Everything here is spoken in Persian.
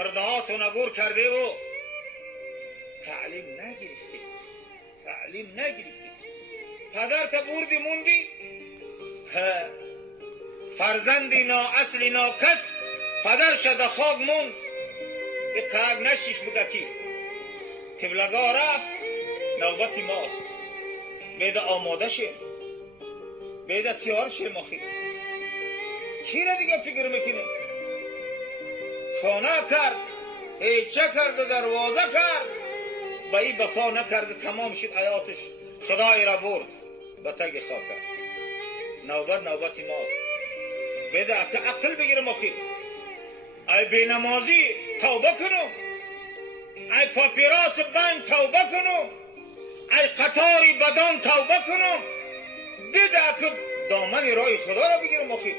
مردهاتو نگور کرده و تعلیم نگرفتی پدرت بردی موندی فرزندی نا اصلی نا کس پدر شده خاک موند به قرب نشیش بگکی تبلگاه رفت نوبتی ماست بیده آماده شه بیده تیار شه مخی کی را دیگه فکر میکنه خانه کرد هیچه کرد دروازه کرد با این بفا نکرد تمام شد حیاتش خدای را برد به تگ خاکر نوبتی ماست بیده عقل بگیره مخی ای بینمازی توبه کنم ای پاپیراس بند توبه کنم ای قطاری بدان توبه کنم بیده که دامن رای خدا را بگیره مخی